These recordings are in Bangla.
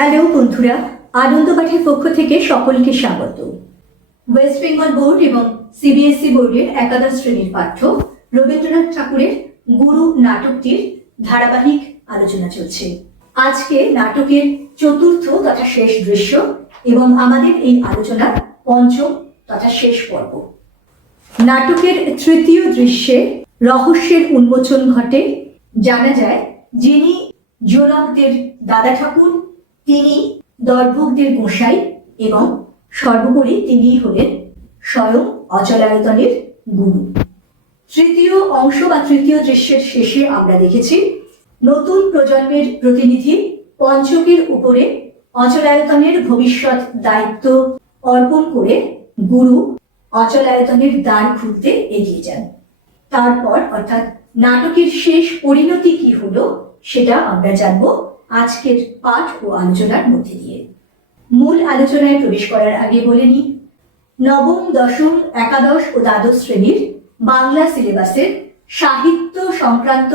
হ্যালো বন্ধুরা, আনন্দ পাঠের পক্ষ থেকে সকলকে স্বাগত। ওয়েস্ট বেঙ্গল বোর্ড এবং সিবিএসই বোর্ডের একাদশ শ্রেণির পাঠ্য রবীন্দ্রনাথ ঠাকুরের গুরু নাটকটির ধারাবাহিক আলোচনা চলছে। আজকে নাটকের চতুর্থ তথা শেষ দৃশ্য এবং আমাদের এই আলোচনার পঞ্চম তথা শেষ পর্ব। নাটকের তৃতীয় দৃশ্যে রহস্যের উন্মোচন ঘটে। জানা যায়, যিনি জোলকদের দাদা ঠাকুর তিনি দর্ভকদের গোসাই এবং সর্বোপরি তিনি হলেন স্বয়ং অচলায়তনের গুরু। তৃতীয় অংশ বা তৃতীয় দৃশ্যের শেষে আমরা দেখেছি, নতুন প্রজন্মের প্রতিনিধি পঞ্চকের উপরে অচলায়তনের ভবিষ্যৎ দায়িত্ব অর্পণ করে গুরু অচলায়তনের দ্বার খুলতে এগিয়ে যান। তারপর অর্থাৎ নাটকের শেষ পরিণতি কি হলো সেটা আমরা জানব আজকের পাঠ ও আলোচনার মধ্যে দিয়ে। মূল আলোচনায় প্রবেশ করার আগে বলে নিই, নবম, দশম, একাদশ ও দ্বাদশ শ্রেণির বাংলা সিলেবাসের সাহিত্য সংক্রান্ত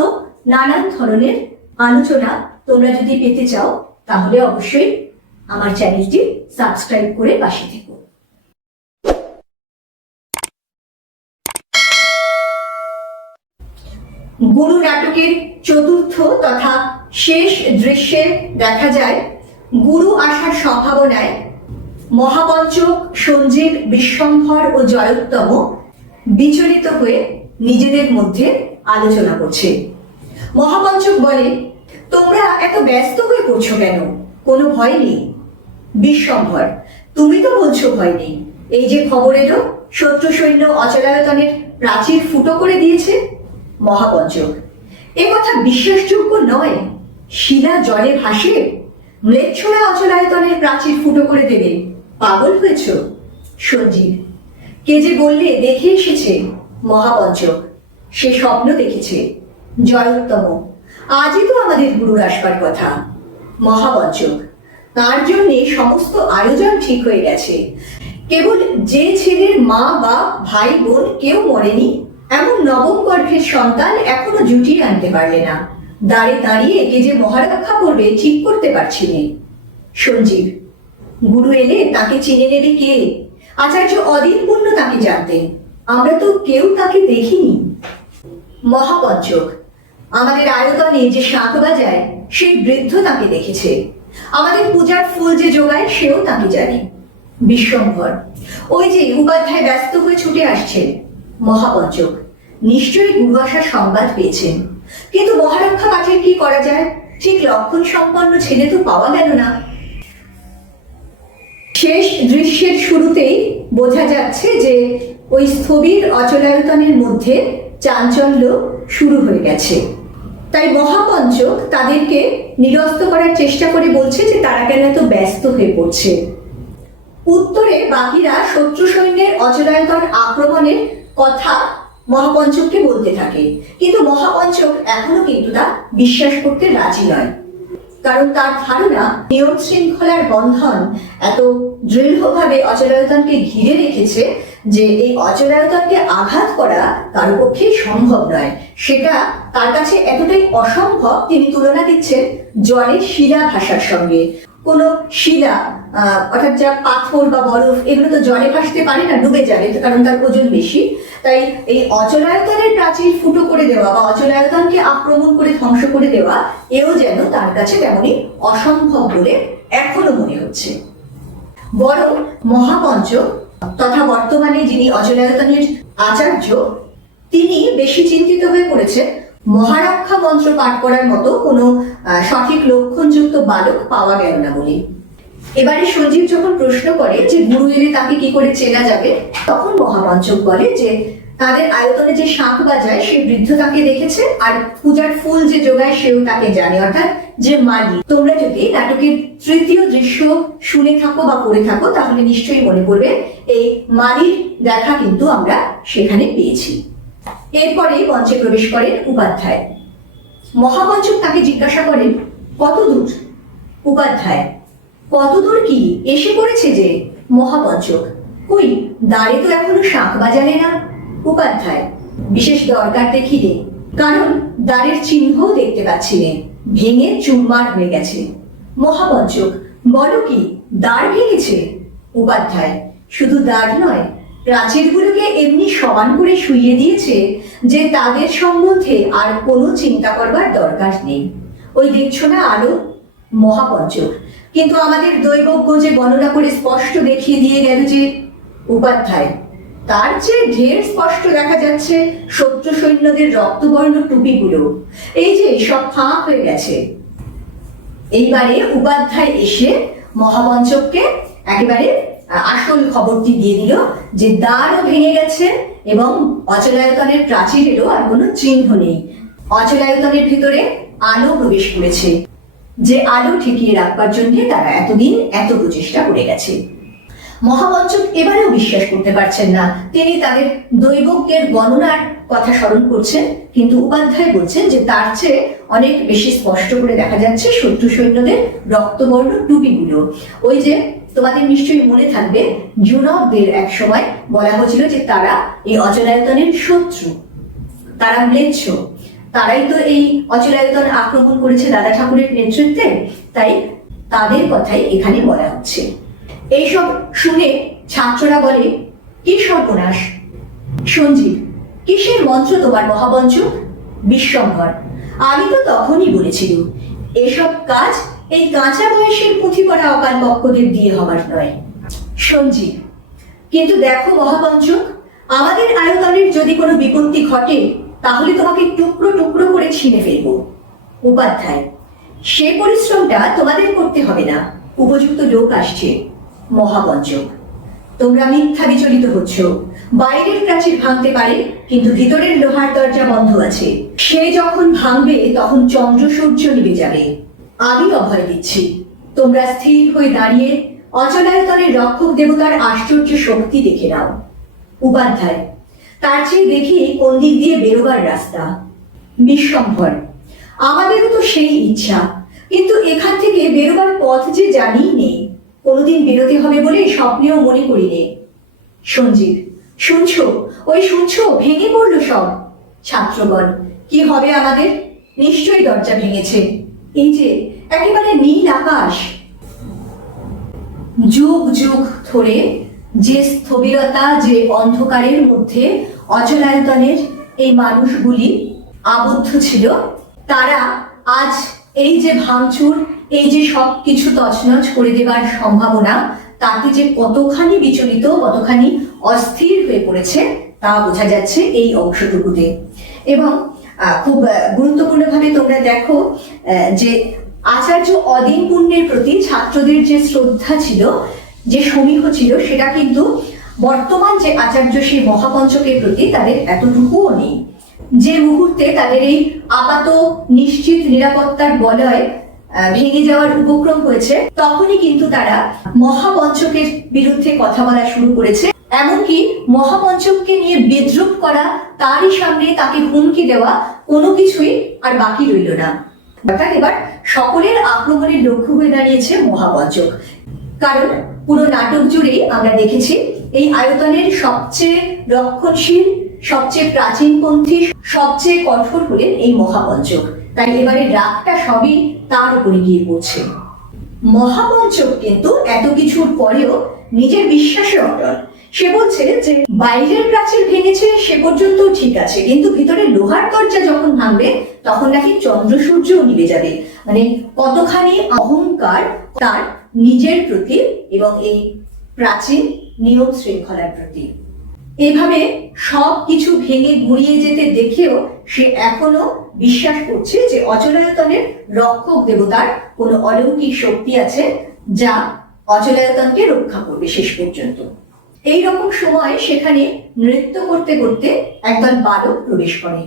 নানান ধরনের আলোচনা তোমরা যদি পেতে চাও, তাহলে অবশ্যই আমার চ্যানেলটি সাবস্ক্রাইব করে পাশে থেকো। গুরু নাটকের চতুর্থ তথা শেষ দৃশ্যে দেখা যায়, গুরু আসার সম্ভাবনায় মহাপঞ্চক সঞ্জীব বিশ্বম্ভর ও জয়োত্তম বিচলিত হয়ে নিজেদের মধ্যে আলোচনা করছে। মহাপঞ্চক বলে, তোমরা এত ব্যস্ত হয়ে পড়ছো কেন? কোনো ভয় নেই। বিশ্বম্ভর, তুমি তো বলছো ভয় নেই। এই যে খবর এলো শত্রু সৈন্য অচলায়তনের প্রাচীর ফুটো করে দিয়েছে মহাপঞ্চক। এ কথা বিশ্বাসযোগ্য নয়। শিলা জলে ভাসে ম্লেচ্ছরা অচলায়তনের প্রাচীর ফুটো করে দেবে। পাগল হয়েছ, সঞ্জীব। কে যে বললে দেখে এসেছে, মহাপঞ্চক। সে স্বপ্ন দেখেছে, জয়োত্তম। আজই তো আমাদের গুরুর আসবার কথা। মহাপঞ্চক, তার জন্যে সমস্ত আয়োজন ঠিক হয়ে গেছে। কেবল যে ছেলের মা বা ভাই বোন কেউ মরেনি, এমন নবম গর্ভের সন্তান এখনও জুটিয়ে আনতে পারলে না। দাঁড়ে দাঁড়িয়ে একে যে মহারক্ষা করবে, ঠিক করতে পারছি নে। সঞ্জীব, গুরু এলে তাকে চিনে নেবে কে? আচার্য অদিন পূর্ণ তাকে জানতেন। আমরা তো কেউ তাকে দেখিনি। মহাপঞ্চক, আমাদের আয়তনে যে শাঁখ বাজায়, সেই বৃদ্ধ তাকে দেখেছে। আমাদের পূজার ফুল যে যোগায় সেও তাকে জানে। বিশ্বম্ভর, ওই যে উপাধ্যায় ব্যস্ত হয়ে ছুটে আসছেন। মহাপঞ্চক, নিশ্চয়ই গুরু আসার সংবাদ পেয়েছেন। কিন্তু মহারক্ষা পাঠের কি করা যায়? ঠিক লক্ষণ সম্পন্ন ছেলে তো পাওয়া গেল না। শেষ দৃশ্যের শুরুতেই বোঝা যাচ্ছে যে ওই স্থবির অচলায়তনের মধ্যে চাঞ্চল্য শুরু হয়ে গেছে। তাই মহাপঞ্চক তাদেরকে নিরস্ত করার চেষ্টা করে বলছে যে তারা কেন এত ব্যস্ত হয়ে পড়ছে। উত্তরে বাকিরা শত্রু সৈন্যের অচলায়তন আক্রমণের কথা মহাপঞ্চককে বলতে থাকে। কিন্তু মহাপঞ্চক এখনও কিন্তু তা বিশ্বাস করতে রাজি নয়। কারণ তার ধারণা নিয়ম শৃঙ্খলার বন্ধন এত দৃঢ়ভাবে অচলায়তনকে ঘিরে রেখেছে যে এই অচলায়তনকে আঘাত করা কারও পক্ষে সম্ভব নয়। সেটা তার কাছে এতটাই অসম্ভব, তিনি তুলনা দিচ্ছেন জলের শিলা ভাষার সঙ্গে। কোনো শিলা অর্থাৎ যা পাথর বা বরফ, এগুলো তো জলে ভাসতে পারে না, ডুবে যাবে কারণ তার ওজন বেশি। তাই এই অচলায়তনের প্রাচীর ফুটো করে দেওয়া বা অচলায়তনকে আক্রমণ করে ধ্বংস করে দেওয়া, এও যেন তার কাছে তেমনই অসম্ভব বলে এখনও মনে হচ্ছে। বরং মহাপঞ্চ তথা বর্তমানে যিনি অচলায়তনের আচার্য, তিনি বেশি চিন্তিত হয়ে পড়েছেন মহারক্ষা মন্ত্র পাঠ করার মতো কোনো সঠিক লক্ষণযুক্ত বালক পাওয়া গেল না বলে। এবারে সঞ্জীব যখন প্রশ্ন করে যে গুরু এলে তাকে কি করে চেনা যাবে, তখন মহামঞ্চক বলে যে তাদের আয়তনে যে শাঁখ বাজায় সেই বৃদ্ধ তাকে দেখেছে, আর পূজার ফুল যে যোগায় সেও তাকে জানে। অর্থাৎ যে মালি তোমরা যদি নাটকের তৃতীয় দৃশ্য শুনে থাকো বা পড়ে থাকো, তাহলে নিশ্চয়ই মনে পড়বে, এই মালির দেখা কিন্তু আমরা সেখানে পেয়েছি। এরপরে মঞ্চে প্রবেশ করেন উপাধ্যায়। মহাপঞ্চক তাকে জিজ্ঞাসা করেন, কত দূর? উপাধ্যায়, কত দূর কি? এসে পড়েছে যে মহাপঞ্চক কই দাঁড়ে তো এখনও শাঁখ বাজালে না? উপাধ্যায়, বিশেষ দরকার দেখিলে কারণ দ্বারের চিহ্নও দেখতে পাচ্ছিলেন ভেঙে চুরমার হয়ে গেছে। মহাপঞ্চক বলো কি দাঁড় ভেঙেছে? উপাধ্যায়, শুধু দাঁড় নয় প্রাচীরগুলোকে এমনি সমান করে শুইয়ে দিয়েছে যে তাদের সম্বন্ধে আর কোনো চিন্তা করবার দরকার নেই। ওই দেখছ না আলো? মহাপঞ্চক। কিন্তু আমাদের দৈবজ্ঞ যে গণনা করে স্পষ্ট দেখিয়ে দিয়ে গেল যে উপাধ্যায়, তার চেয়ে ঢের স্পষ্ট দেখা যাচ্ছে শত্রু সৈন্যদের রক্তবর্ণ টুপিগুলো। এই যে সব ফাঁক হয়ে গেছে। এইবারে উপাধ্যায় এসে মহামঞ্চককে একেবারে আসল খবরটি দিয়ে দিল যে দ্বারও ভেঙে গেছে এবং অচলায়তনের প্রাচীরেরও আর কোনো চিহ্ন নেই। অচলায়তনের ভিতরে আলো প্রবেশ করেছে। যে আলো ঠেকিয়ে রাখবার জন্য তারা এতদিন এত প্রচেষ্টা করে গেছে। মহামঞ্চক এবারেও বিশ্বাস করতে পারছেন না। তিনি তাদের দৈবজ্ঞের গণনার কথা স্মরণ করছেন, কিন্তু উপাধ্যায় বলছেন যে তার চেয়ে অনেক বেশি স্পষ্ট করে দেখা যাচ্ছে শত্রু সৈন্যদের রক্তবর্ণ টুপিগুলো। ওই যে তোমাদের নিশ্চয়ই মনে থাকবে জুনকদের এক সময় বলা হয়েছিল যে তারা এই অচলায়তনের শত্রু। তারা ম্লেচ্ছ। তারাই তো এই অচলায়তন আক্রমণ করেছে দাদা ঠাকুরের নেতৃত্বে, তাই তাদের কথাই এখানে বলা হচ্ছে। এইসব শুনে ছাত্ররা বলে, কি সর্বনাশ! সঞ্জীব, কিসের মন্ত্র তোমার মহাবঞ্চ বিশ্বম্ভর, আমি তো তখনই বলেছিলুম, এসব কাজ এই কাঁচা বয়সের পুঁথি পড়া অকাল পক্ষদের দিয়ে হবার নয়। সঞ্জীব, কিন্তু দেখো মহাপঞ্চক, আমাদের আয়তনের যদি কোনো বিপত্তি ঘটে, তাহলে তোমাকে টুকরো টুকরো করে ছিঁড়ে ফেলব। উপাধ্যায়, সে পরিশ্রমটা তোমাদের করতে হবে না। উপযুক্ত লোক আসছে, মহাপঞ্চক। তোমরা মিথ্যা বিচলিত হচ্ছ। বাইরের প্রাচীর ভাঙতে পারে, কিন্তু ভিতরের লোহার দরজা বন্ধ আছে। সে যখন ভাঙবে, তখন চন্দ্র সূর্য নিভে যাবে। আমি অভয় দিচ্ছি। তোমরা স্থির হয়ে দাঁড়িয়ে অচলায়তনের রক্ষক দেবতার আশ্চর্য শক্তি দেখে নাও। উপাধ্যায়, তার চেয়ে দেখি কোন দিক দিয়ে বেরোবার রাস্তা। বিশ্বম্ভর আমাদেরও তো সেই ইচ্ছা, কিন্তু এখান থেকে বেরোবার পথ যে জানিই নেই। কোনোদিন বেরোতে হবে বলে স্বপ্নেও মনে করি নে। সঞ্জীব, শুনছো? ওই শুনছো? ভেঙে পড়ল সব। ছাত্রগণ, কি হবে আমাদের? নিশ্চয়ই দরজা ভেঙেছে। এই যে, একেবারে নীল আকাশ। যুগ যুগ ধরে যে স্থবিরতা, যে অন্ধকারের মধ্যে অচলায়তনের এই মানুষগুলি আবদ্ধ ছিল, তারা আজ এই যে ভাঙচুর, এই যে সব কিছু তছনছ করে দেবার সম্ভাবনা, তাতে যে কতখানি বিচলিত, কতখানি অস্থির হয়ে পড়েছে, তা বোঝা যাচ্ছে এই অংশটুকুতে। এবং খুব গুরুত্বপূর্ণভাবে তোমরা দেখো যে আচার্য অদিন পুণ্যের প্রতি ছাত্রদের যে শ্রদ্ধা ছিল, যে সমীহ ছিল, সেটা কিন্তু বর্তমান যে আচার্য সেই মহাপঞ্চকের প্রতি তাদের এতটুকুও নেই। যে মুহূর্তে তাদের এই আপাত, নিশ্চিত নিরাপত্তার বলয় ভেঙে যাওয়ার উপক্রম হয়েছে, তখনই কিন্তু তারা মহাপঞ্চকের বিরুদ্ধে কথা বলা শুরু করেছে। এমনকি মহাপঞ্চককে নিয়ে বিদ্রুপ করা তারই সামনে তাকে হুমকি দেওয়া কোনো কিছুই আর বাকি রইল না। অর্থাৎ এবার সকলের আক্রমণের লক্ষ্য হয়ে দাঁড়িয়েছে মহাপঞ্চক কারণ পুরো নাটক জুড়েই আমরা দেখেছি এই আয়তনের সবচেয়ে রক্ষণশীল, সবচেয়ে প্রাচীনপন্থী, সবচেয়ে কঠোর হলেন এই মহাপঞ্চক তাই এবারে রাগটা সবই তার উপরে গিয়ে পড়ছে। মহাপঞ্চক কিন্তু এত কিছুর পরেও নিজের বিশ্বাসে অটল। সে বলছে যে বাইরের প্রাচীর ভেঙেছে, সে পর্যন্ত ঠিক আছে। কিন্তু ভিতরে লোহার দরজা যখন ভাঙবে, তখন নাকি চন্দ্র সূর্যও নিভে যাবে। মানে কতখানি অহংকার তার নিজের প্রতি এবং এই প্রাচীন নিয়ম শৃঙ্খলার প্রতি। এভাবে সব কিছু ভেঙে গুড়িয়ে যেতে দেখেও সে এখনও বিশ্বাস করছে যে অচলায়তনের রক্ষক দেবতার কোনো অলৌকিক শক্তি আছে যা অচলায়তনকে রক্ষা করবে শেষ পর্যন্ত। এই রকম সময় সেখানে নৃত্য করতে করতে একদল বালক প্রবেশ করে।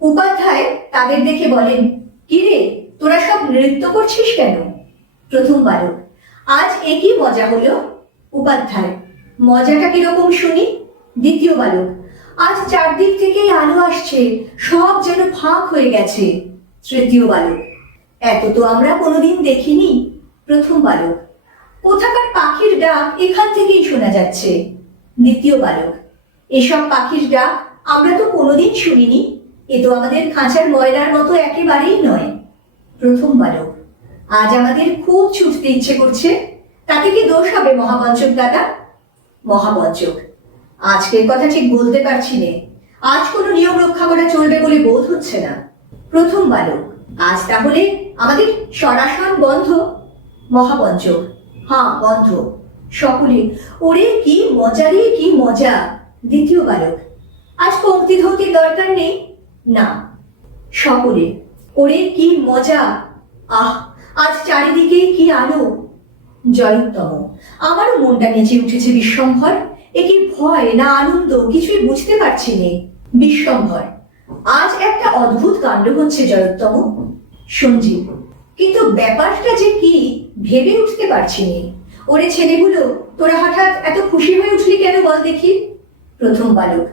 উপাধ্যায় তাদের দেখে বলেন, কিরে, তোরা সব নৃত্য করছিস কেন? প্রথম বালক, আজ একই মজা হলো। উপাধ্যায়, মজাটা কীরকম শুনি? দ্বিতীয় বালক, আজ চারদিক থেকেই আলো আসছে, সব যেন ফাঁক হয়ে গেছে। তৃতীয় বালক, এত তো আমরা কোনোদিন দেখিনি। প্রথম বালক কোথাকার পাখির ডাক এখান থেকেই শোনা যাচ্ছে। দ্বিতীয় বালক, এসব পাখির ডাক আমরা তো কোনোদিন শুনিনি। এ তো আমাদের খাঁচার ময়লার মতো একেবারেই নয়। প্রথম বালক, আজ আমাদের খুব ছুটতে ইচ্ছে করছে। তাতে কি দোষ হবে মহাবঞ্চক দাদা? মহাপঞ্চক আজকের কথা ঠিক বলতে পারছি নে। আজ কোনো নিয়ম রক্ষা করা চলবে বলে বোধ হচ্ছে না। প্রথম বালক, আজ তাহলে আমাদের সরাসর বন্ধ। মহাপঞ্চক হ্যাঁ বন্ধ, সকলে, ওরে কি মজা রে, কি মজা। দ্বিতীয় বালক, আজ পঙ্ক্তি ধৌতির দরকার নেই? না। সকলে, ওরে কি মজা। আহ, আজ চারিদিকে কি আলো। জয়োত্তম আমারও মনটা নেচে উঠেছে বিশ্বম্ভর। এ কি ভয় না আনন্দ, কিছুই বুঝতে পারছি নে। বিশ্বম্ভর, আজ একটা অদ্ভুত কাণ্ড হচ্ছে জয়োত্তম সঞ্জীব কিন্তু ব্যাপারটা যে কি, ভেবে উঠতে পারছি নে। ওরে ছেলেগুলো, তোরা হঠাৎ এত খুশি হয়ে উঠলি কেন বল দেখি। প্রথম বালক,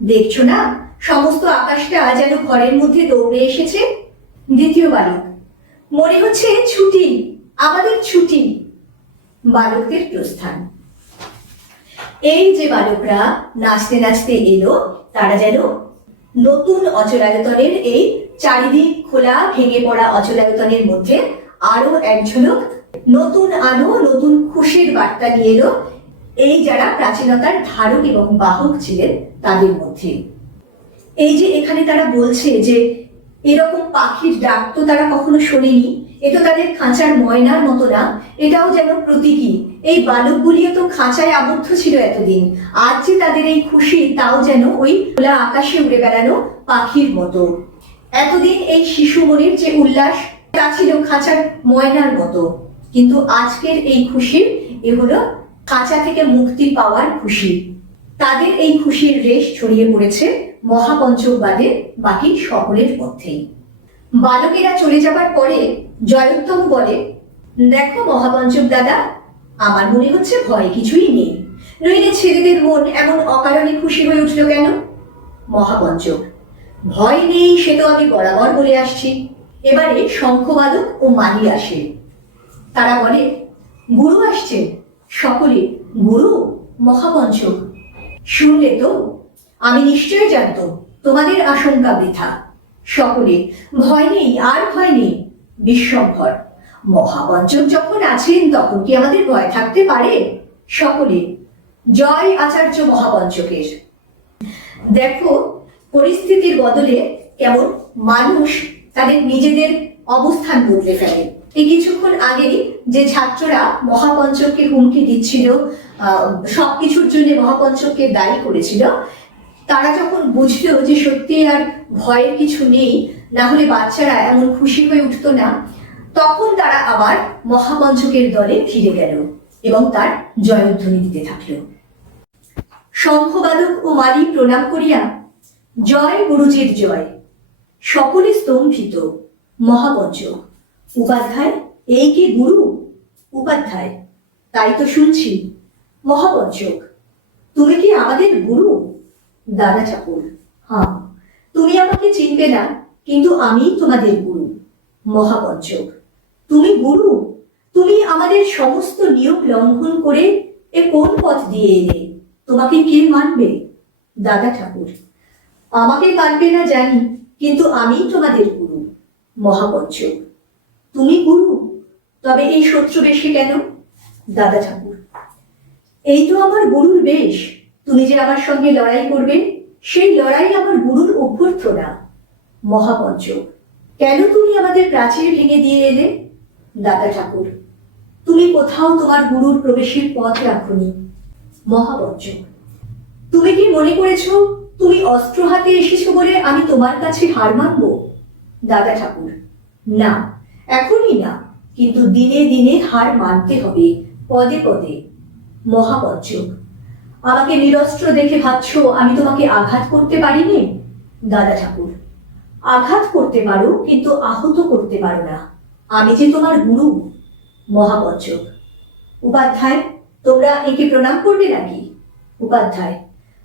দেখছ না, সমস্ত আকাশটা যেন ঘরের মধ্যে দৌড়ে এসেছে? দ্বিতীয় বালক, মনে হচ্ছে ছুটি, আমাদের ছুটি। বালকদের প্রস্থান। এই যে বালকরা নাচতে নাচতে এলো, তারা যেন নতুন অচলায়তনের এই চারিদিক খোলা, ভেঙে পড়া অচলায়তনের মধ্যে আরও এক ঝলক নতুন আলো, নতুন খুশির বার্তা নিয়ে এলো এই যারা প্রাচীনতার ধারক এবং বাহক ছিলেন তাদের মধ্যে। এই যে এখানে তারা বলছে যে এরকম পাখির ডাক তো তারা কখনো শোনেনি, এ তো তাদের খাঁচার ময়নার মতো না, এটাও যেন প্রতীকী। এই বালকগুলিও তো খাঁচায় আবদ্ধ ছিল এতদিন, আজ যে তাদের এই খুশি, তাও যেন ওই খোলা আকাশে উড়ে বেড়ানো পাখির মতো। এতদিন এই শিশু মনের যে উল্লাস, তা ছিল খাঁচার ময়নার মতো। কিন্তু আজকের এই খুশির, এ হলো খাঁচা থেকে মুক্তি পাওয়ার খুশি। তাদের এই খুশির রেশ ছড়িয়ে পড়েছে মহাপঞ্চকবাদে বাকি সকলের মধ্যেই। বালকেরা চলে যাবার পরে জয়োত্তম বলে, দেখো মহাপঞ্চক দাদা, আমার মনে হচ্ছে ভয় কিছুই নেই। নইলে ছেলেদের মন এমন অকারণে খুশি হয়ে উঠল কেন? মহাপঞ্চক ভয় নেই সে তো আমি বরাবর বলে আসছি। এবারে শঙ্খবাদক ও মালি আসে। তারা বলে, গুরু আসছে। সকলে, গুরু, মহাপঞ্চক, শুনলে তো? আমি নিশ্চয় জানতো, তোমাদের আশঙ্কা বৃথা। সকলে, ভয় নেই, আর ভয় নেই। বিশ্বম্ভর, মহাপঞ্চক যখন আছেন, তখন কি আমাদের ভয় থাকতে পারে? সকলে, জয় আচার্য মহাপঞ্চকের। দেখো পরিস্থিতির বদলে কেমন মানুষ তাদের নিজেদের অবস্থান বদলে ফেলে। এই কিছুক্ষণ আগেই যে ছাত্ররা মহাপঞ্চককে হুমকি দিচ্ছিল সবকিছুর জন্য মহাপঞ্চককে দায়ী করেছিল, তারা যখন বুঝলো যে সত্যি আর ভয়ের কিছু নেই, না হলে বাচ্চারা এমন খুশি হয়ে উঠতো না, তখন তারা আবার মহাপঞ্চকের দলে ফিরে গেল এবং তার জয়ধ্বনি দিতে থাকল। শঙ্খবাদক ও মালি প্রণাম করিয়া জয় গুরুজির জয়। সকলে স্তম্ভিত। মহাপঞ্চক উপাধ্যায় এই কি গুরু? উপাধ্যায়, তাই তো শুনছি। মহাপঞ্চক, তুমি কি আমাদের গুরু? দাদা ঠাকুর হ্যাঁ তুমি আমাকে চিনবে না, কিন্তু আমি তোমাদের গুরু। মহাপঞ্চক, তুমি গুরু? তুমি আমাদের সমস্ত নিয়ম লঙ্ঘন করে এ কোন পথ দিয়ে এলে? তোমাকে কে মানবে? দাদা ঠাকুর আমাকে মানবে না জানি, কিন্তু আমি তোমাদের গুরু মহাপঞ্চক তুমি গুরু, তবে এই শত্রু বেশে কেন? দাদা ঠাকুর, এই তো আমার গুরুর বেশ। তুমি যে আমার সঙ্গে লড়াই করবে, সেই লড়াই আমার গুরুর অভ্যর্থনা মহাপঞ্চক কেন তুমি আমাদের প্রাচীর ভেঙে দিয়ে এলে? দাদা ঠাকুর, তুমি কোথাও তোমার গুরুর প্রবেশের পথ রাখুনি। মহাপঞ্চক তুমি কি মনে করেছ তুমি অস্ত্র হাতে এসেছ বলে আমি তোমার কাছে হার মানব? দাদা ঠাকুর, না, এখনই না, কিন্তু দিনে দিনে হার মানতে হবে, পদে পদে। মহাপঞ্চক, আমাকে নিরস্ত্র দেখে ভাবছ আমি তোমাকে আঘাত করতে পারিনি? দাদা ঠাকুর, আঘাত করতে পারো, কিন্তু আহত করতে পারো না। আমি যে তোমার গুরু। মহাপঞ্চক, উপাধ্যায়, তোমরা একে প্রণাম করবে নাকি? উপাধ্যায়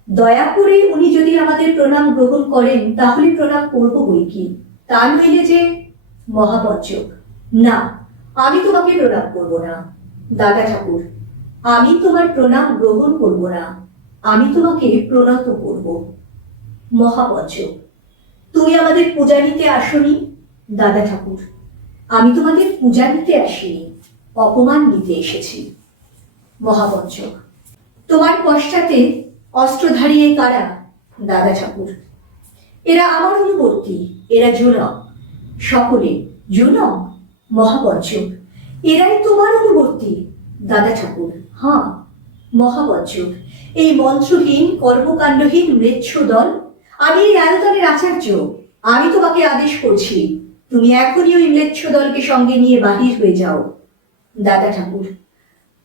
দয়া করে উনি যদি আমাদের প্রণাম গ্রহণ করেন, তাহলে প্রণাম করব বই কি? তা নইলে যে মহাপঞ্চক না, আমি তোমাকে প্রণাম করব না, দাদা ঠাকুর। আমি তোমার প্রণাম গ্রহণ করব না, আমি তোমাকে প্রণত করব। মহাপঞ্চক তুমি আমাদের পূজা নিতে আসনি, দাদা ঠাকুর। আমি তোমাদের পূজা নিতে আসিনি, অপমান নিতে এসেছি। মহাপঞ্চক তোমার পশ্চাতে অস্ত্রধারী এই কারা? দাদা ঠাকুর। এরা আমার অনুবর্তী, এরা জুনক। সকলে জুনক, মহাপঞ্চক। এরাই তোমার অনুবর্তী, দাদা ঠাকুর। হ্যাঁ মহাপঞ্চক। এই মন্ত্রহীন, কর্মকাণ্ডহীন মৃচ্ছ দল আমি এই আয়তনের আচার্য। আমি তোমাকে আদেশ করছি, তুমি এখনই ওই ম্লেচ্ছ দলকে সঙ্গে নিয়ে বাহির হয়ে যাও। দাদা ঠাকুর,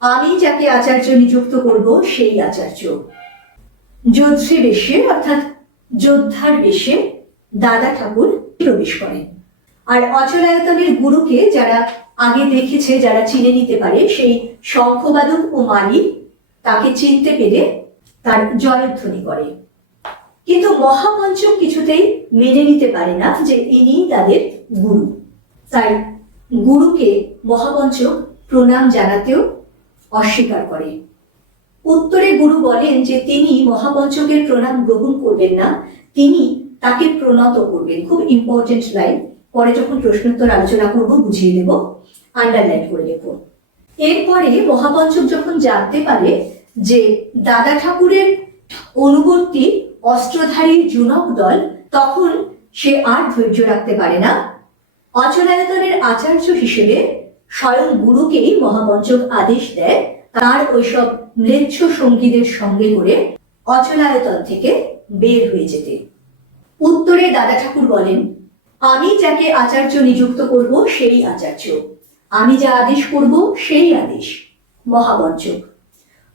আমি যাকে আচার্য নিযুক্ত করব, সেই আচার্য। যোদ্ধে বেশে, অর্থাৎ যোদ্ধার বেশে দাদা ঠাকুর প্রবেশ করেন। আর অচলায়তনের গুরুকে যারা আগে দেখেছে, যারা চিনে নিতে পারে, সেই শঙ্খবাদক ও মালিক তাকে চিনতে পেরে তার জয়ধ্বনি করে। কিন্তু মহাপঞ্চক কিছুতেই মেনে নিতে পারে না যে ইনি তাদের গুরু। তাই গুরুকে মহাপঞ্চক প্রণাম জানাতেও অস্বীকার করে। উত্তরে গুরু বলেন যে তিনি মহাপঞ্চকের প্রণাম গ্রহণ করবেন না, তিনি তাকে প্রণত করবেন। খুব ইম্পর্টেন্ট লাইন পরে যখন প্রশ্নোত্তর আলোচনা করব, বুঝিয়ে দেব আন্ডারলাইন করে দেব এরপরে মহাপঞ্চক যখন জানতে পারে যে দাদা ঠাকুরের অনুবর্তী অস্ত্রধারী জুনক দল, তখন সে আর ধৈর্য রাখতে পারে না। অচলায়তনের আচার্য হিসেবে স্বয়ং গুরুকেই মহাপঞ্চক আদেশ দেয়। তার ওইসব ম্লেচ্ছ সঙ্গীদের সঙ্গে করে অচলায়তন থেকে বের হয়ে যেতে। উত্তরে দাদা ঠাকুর বলেন, আমি যাকে আচার্য নিযুক্ত করব সেই আচার্য। আমি যা আদেশ করব সেই আদেশ। মহাপঞ্চক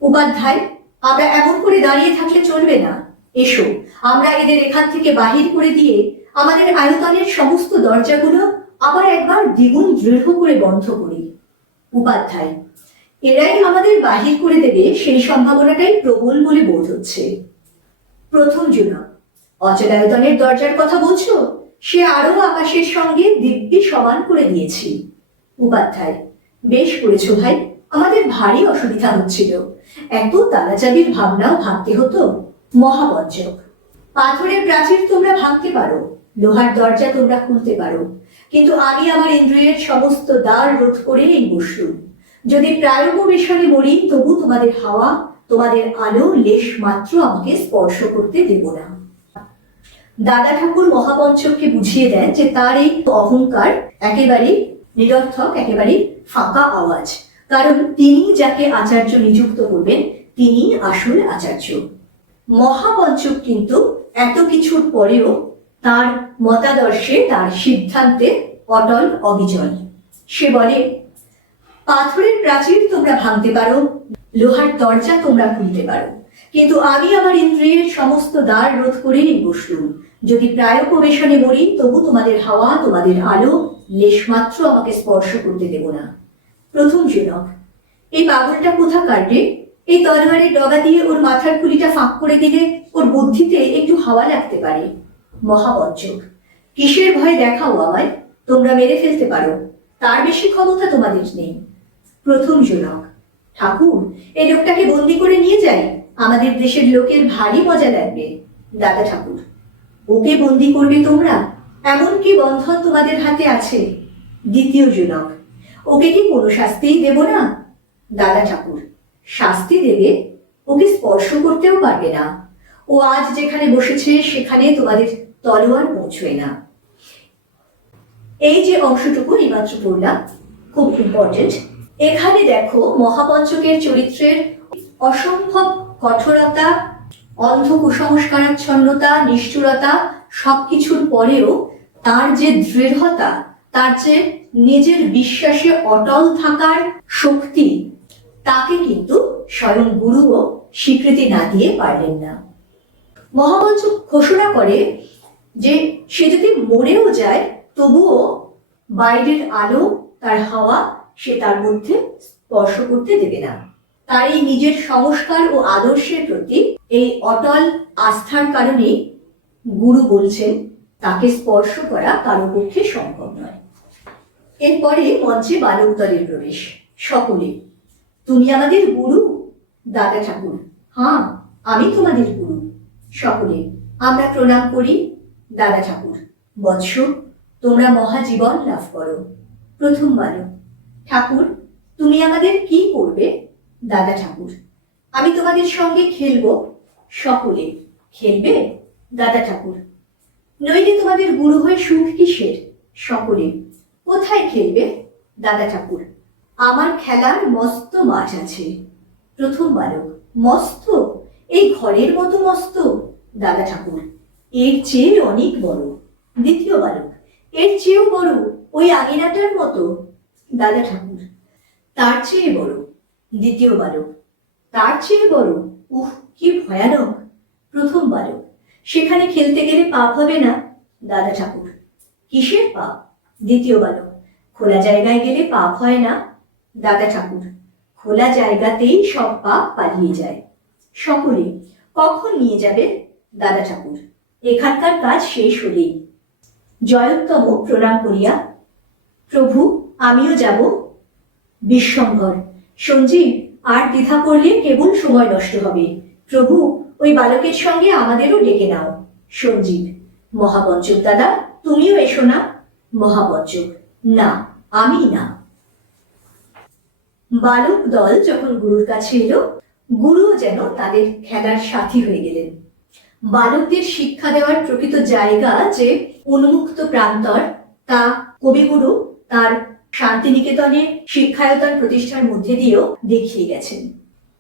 উপাধ্যায়, আমরা এমন করে দাঁড়িয়ে থাকলে চলবে না। এসো, আমরা এদের এখান থেকে বাহির করে দিয়ে আমাদের আয়তনের সমস্ত দরজাগুলো আবার একবার দ্বিগুণ দৃঢ় করে বন্ধ করি। উপাধ্যায় এরাই আমাদের বাহির করে দেবে সেই সম্ভাবনাটাই প্রবল বলে বোধ হচ্ছে। প্রথম জুনা অচলায়তনের দরজার কথা বলছো? সে আরও আকাশের সঙ্গে দিব্যি সমান করে দিয়েছি। উপাধ্যায়, বেশ করেছ ভাই, আমাদের ভারী অসুবিধা হচ্ছিল। এত তালাচাবির ভাবনাও ভাবতে হতো। মহাপঞ্চক পাথরের প্রাচীর তোমরা ভাঙতে পারো, লোহার দরজা তোমরা খুলতে পারো, কিন্তু আমি আমার ইন্দ্রিয়ের সমস্ত দ্বার রোধ করে এই বসলুম যদি প্রায়োগবেশনে মরি তবু তোমাদের হাওয়া, তোমাদের আলো, লেশ মাত্র আমাকে স্পর্শ করতে দেব না। দাদা ঠাকুর মহাপঞ্চককে বুঝিয়ে দেন যে তার এই অহংকার একেবারে নিরর্থক, একেবারে ফাঁকা আওয়াজ। কারণ তিনি যাকে আচার্য নিযুক্ত করবেন, তিনি আসল আচার্য। মহাপঞ্চক কিন্তু এত কিছুর পরেও তার মতাদর্শে, তার সিদ্ধান্তে অটল অবিচল। সে বলে পাথরের প্রাচীর তোমরা ভাঙতে পারো, লোহার দরজা তোমরা খুলতে পারো। কিন্তু আমি আমার ইন্দ্রিয়ের সমস্ত দ্বার রোধ করেই বসলুম। যদি প্রায় প্রবেশনে মরি, তবু তোমাদের হাওয়া, তোমাদের আলো লেশমাত্র আমাকে স্পর্শ করতে দেব না। প্রথম জনক এই পাগলটা কোথা কাটবে এই তলোয়ারের ডগা দিয়ে ওর মাথার খুলিটা ফাঁক করে দিলে ওর বুদ্ধিতে একটু হাওয়া লাগতে পারে। মহাপঞ্চক কিসের ভয় দেখাও আমায়? তোমরা মেরে ফেলতে পারো। তার বেশি ক্ষমতা তোমাদের নেই। প্রথম জনক। ঠাকুর এই লোকটাকে বন্দি করে নিয়ে যাই? আমাদের দেশের লোকের ভারী মজা লাগবে, দাদা ঠাকুর। ওকে বন্দি করবে তোমরা? এমন কি বন্ধন তোমাদের হাতে আছে? দ্বিতীয় জনক। ওকে কি কোনো শাস্তিই দেব না? দাদা ঠাকুর, শাস্তি দেবে? ওকে স্পর্শ করতেও পারবে না। ও আজ যেখানে বসেছে, সেখানে তোমাদের তলোয়ার পৌঁছয় না। এই যে অংশটুকু এইমাত্র পড়লাম, খুব ইম্পর্টেন্ট এখানে দেখো মহাপঞ্চকের চরিত্রের অসম্ভব কঠোরতা, অন্ধ কুসংস্কারাচ্ছন্নতা, নিষ্ঠুরতা সবকিছুর পরেও তার যে দৃঢ়তা, তার যে নিজের বিশ্বাসে অটল থাকার শক্তি, তাকে কিন্তু স্বয়ং গুরুও স্বীকৃতি না দিয়ে পারলেন না। মহামঞ্চ ঘোষণা করে যে সে যদি মরেও যায়, তবুও বাইরের আলো, তার হাওয়া সে তার মধ্যে স্পর্শ করতে দেবে না। তার এই নিজের সংস্কার ও আদর্শের প্রতি এই অটল আস্থার কারণে গুরু বলছেন, তাকে স্পর্শ করা কারও পক্ষে সম্ভব নয়। এরপরে মঞ্চে বালক দলের প্রবেশ। সকলে, তুমি আমাদের গুরু, দাদা ঠাকুর। হ্যাঁ আমি তোমাদের গুরু। সকলে, আমরা প্রণাম করি, দাদা ঠাকুর। বৎস, তোমরা মহাজীবন লাভ করো। প্রথম বালক। ঠাকুর, তুমি আমাদের কি করবে? দাদা ঠাকুর, আমি তোমাদের সঙ্গে খেলব। সকলে খেলবে? দাদা ঠাকুর, নইলে তোমাদের গুরু হয়ে সুখ কিসের? সকলে কোথায় খেলবে? দাদা ঠাকুর, আমার খেলার মস্ত মাঠ আছে। প্রথম বালক, মস্ত? এই ঘরের মতো মস্ত? দাদা ঠাকুর, এর চেয়ে অনেক বড়। দ্বিতীয় বালক, এর চেয়েও বড়, ওই আঙিনাটার মতো? দাদা ঠাকুর, তার চেয়ে বড় দ্বিতীয় বালক, তার চেয়ে বড়, উহ, কি ভয়ানক প্রথম বালক। সেখানে খেলতে গেলে পাপ হবে না, দাদা ঠাকুর। কিসের পাপ? দ্বিতীয় বালক, খোলা জায়গায় গেলে পাপ হয় না, দাদা ঠাকুর। খোলা জায়গাতেই সব পাপ পালিয়ে যায়। সকলে কখন নিয়ে যাবে, দাদা ঠাকুর? এখানকার কাজ শেষ হলেই। জয়োত্তম প্রণাম করিয়া, প্রভু আমিও যাব। বিশ্বম্ভর, সঞ্জীব, আর দ্বিধা করলে কেবল সময় নষ্ট হবে। প্রভু, ওই বালকের সঙ্গে আমাদেরও ডেকে নাও। সঞ্জীব মহাপঞ্চক দাদা, তুমিও এসো না? মহাপঞ্চক না, আমি না। বালক দল যখন গুরুর কাছে এলো, গুরুও যেন তাদের খেলার সাথী হয়ে গেলেন। বালকদের শিক্ষা দেওয়ার প্রকৃত জায়গা যে উন্মুক্ত প্রান্তর, তা কবিগুরু তার শান্তিনিকেতনে শিক্ষায়তন প্রতিষ্ঠার মধ্যে দিয়েও দেখিয়ে গেছেন।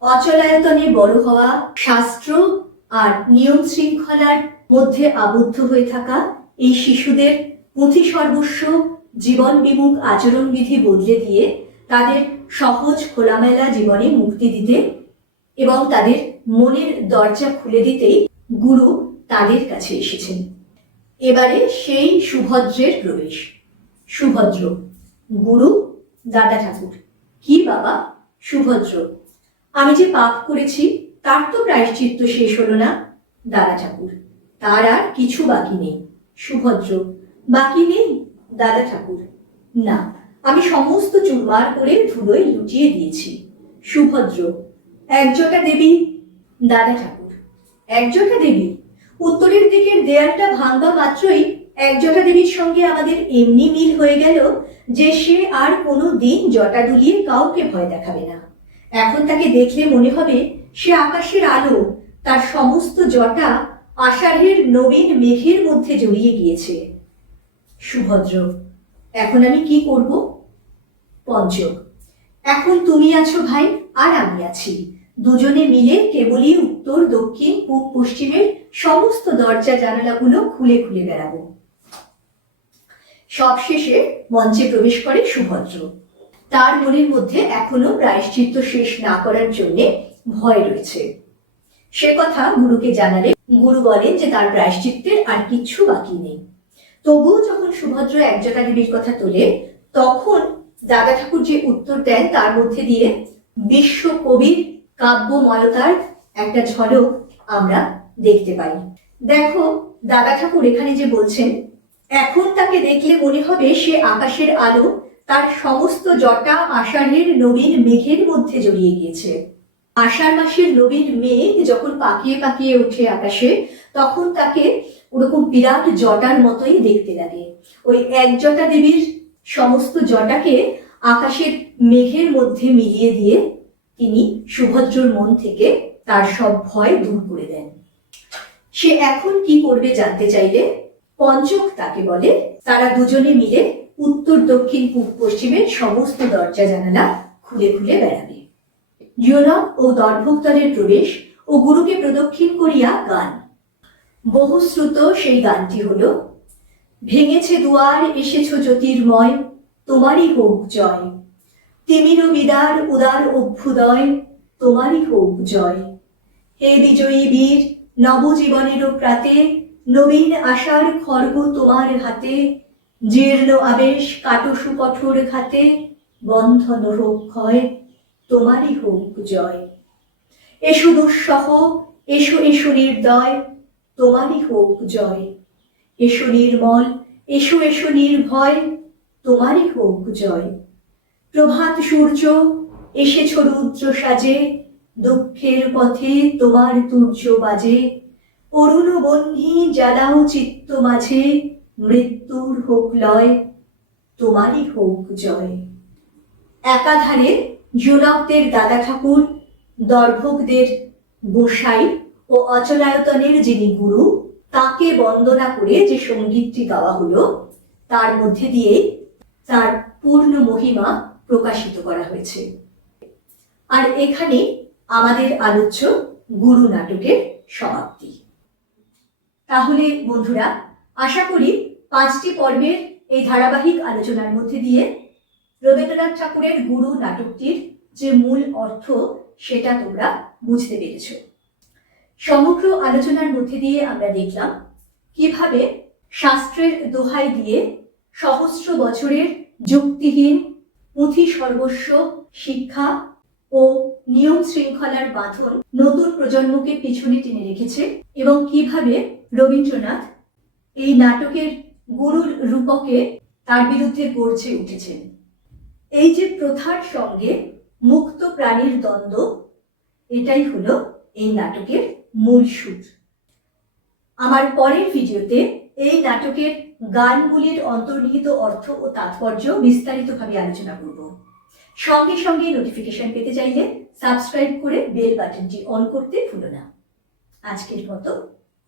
অচলায়তনে বড় হওয়া শাস্ত্র আর নিয়ম শৃঙ্খলার মধ্যে আবদ্ধ হয়ে থাকা এই শিশুদের পুঁথি সর্বস্ব, জীবন বিমুখ আচরণবিধি বদলে দিয়ে তাদের সহজ খোলামেলা জীবনে মুক্তি দিতে এবং তাদের মনের দরজা খুলে দিতেই গুরু তাদের কাছে এসেছেন। এবারে সেই সুভদ্রের প্রবেশ। সুভদ্র গুরু দাদা ঠাকুর। কি বাবা, সুভদ্র। আমি যে পাপ করেছি, তার তো প্রায়শ্চিত্ত শেষ হলো না, দাদা ঠাকুর। তার আর কিছু বাকি নেই, সুভদ্র। বাকি নেই, দাদা ঠাকুর। না, আমি সমস্ত চুরমার করে ধুলোয় লুটিয়ে দিয়েছি, সুভদ্র। একজোটা দেবী, দাদা ঠাকুর। একজোটা দেবী। উত্তরের দিকের দেয়ালটা ভাঙবা মাত্রই একজোটা দেবীর সঙ্গে আমাদের এমনি মিল হয়ে গেল যে সে আর কোনো দিন জটা দুলিয়ে কাউকে ভয় দেখাবে না। এখন তাকে দেখলে মনে হবে সে আকাশের আলো, তার সমস্ত জটা আষাঢ়ের নবীন মেঘের মধ্যে জড়িয়ে গিয়েছে। সুভদ্র, এখন আমি কি করব? পঞ্চক এখন তুমি আছো ভাই আর আমি আছি। দুজনে মিলে কেবলই উত্তর, দক্ষিণ, পূব, পশ্চিমের সমস্ত দরজা জানালাগুলো খুলে খুলে বেড়াবো। সবশেষে মঞ্চে প্রবেশ করে সুভদ্র। তার মনের মধ্যে এখনও প্রায়শ্চিত্ত শেষ না করার জন্য ভয় রয়েছে। সে কথা গুরুকে জানালে গুরু বলেন যে তার প্রায়শ্চিত্তের আর কিচ্ছু বাকি নেই। তবুও যখন সুভদ্র একজটা দেবীর কথা তোলে, তখন দাদা ঠাকুর যে উত্তর দেন তার মধ্যে দিয়ে বিশ্ব কবির কাব্যময়তার একটা ঝলক আমরা দেখতে পাই। দেখো, দাদা ঠাকুর এখানে যে বলছেন এখন তাকে দেখলে মনে হবে সে আকাশের আলো, তার সমস্ত জটা আষাঢ়ের নবীন মেঘের মধ্যে জড়িয়ে গিয়েছে। আষাঢ় মাসের নবীন মেঘ যখন পাকিয়ে পাকিয়ে ওঠে আকাশে, তখন তাকে ওরকম বিরাট জটার মতোই দেখতে লাগে। ওই এক জটা দেবীর সমস্ত জটাকে আকাশের মেঘের মধ্যে মিলিয়ে দিয়ে তিনি সুভদ্রর মন থেকে তার সব ভয় দূর করে দেন। সে এখন কি করবে জানতে চাইলে পঞ্চক তাকে বলে। তারা দুজনে মিলে উত্তর, দক্ষিণ, পূব, পশ্চিমের সমস্ত দরজা জানালা খুলে খুলে বেড়াবে। ইউরোপ ও দর্ভোক্তরের প্রবেশ ও গুরুকে প্রদক্ষিণ করিয়া গান। বহুশ্রুত সেই গানটি হলো, ভেঙেছে দুয়ার, এসেছ জ্যোতির্ময়, তোমারই হোক জয়। তিমির বিদার উদার অভ্যুদয়, তোমারই হোক জয়। হে বিজয়ী বীর নবজীবনের প্রাতে নবীন আশার খর্গ তোমার হাতে, জীর্ণ আবেশ কাটসু কঠোর ঘাতে বন্ধন হোক তোমারই হোক জয়। এসো দুঃসহ, এসো এসো নির্দয়, তোমারই হোক জয়। এসো নির্মল, এসো এসো নির্ভয়, তোমারই হোক জয়। প্রভাত সূর্য, এসেছ রুদ্র সাজে, দুঃখের পথে তোমার তুর্য বাজে অরুণ বন্ধি জ্বালাও চিত্ত মাঝে, মৃত্যুর হোক লয়, তোমারই হোক জয়। একাধারে জোনকদের দাদা ঠাকুর, দর্ভকদের গোসাই ও অচলায়তনের যিনি গুরু, তাকে বন্দনা করে যে সঙ্গীতটি গাওয়া হলো, তার মধ্যে দিয়ে তার পূর্ণ মহিমা প্রকাশিত করা হয়েছে। আর এখানে আমাদের আলোচ্য গুরু নাটকের সমাপ্তি। তাহলে বন্ধুরা, আশা করি পাঁচটি পর্বের এই ধারাবাহিক আলোচনার মধ্যে দিয়ে রবীন্দ্রনাথ ঠাকুরের গুরু নাটকটির যে মূল অর্থ সেটা তোমরা বুঝতে পেরেছ। সমগ্র আলোচনার মধ্যে দিয়ে আমরা দেখলাম কীভাবে শাস্ত্রের দোহাই দিয়ে সহস্র বছরের যুক্তিহীন, পুঁথি সর্বস্ব, শিক্ষা ও নিয়ম শৃঙ্খলার বাঁধন নতুন প্রজন্মকে পিছনে টেনে রেখেছে এবং কীভাবে রবীন্দ্রনাথ এই নাটকের গুরুর রূপকে তার বিরুদ্ধে গর্জে উঠেছেন। এই যে প্রথার সঙ্গে মুক্ত প্রাণীর দ্বন্দ্ব, এটাই হলো এই নাটকের মূল সুর। আমার পরের ভিডিওতে এই নাটকের গানগুলির অন্তর্নিহিত অর্থ ও তাৎপর্য বিস্তারিতভাবে আলোচনা করব। সঙ্গে সঙ্গে নোটিফিকেশন পেতে চাইলে সাবস্ক্রাইব করে বেল বাটনটি অন করতে ভুলো না। আজকের মতো,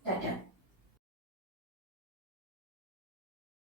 টাটা।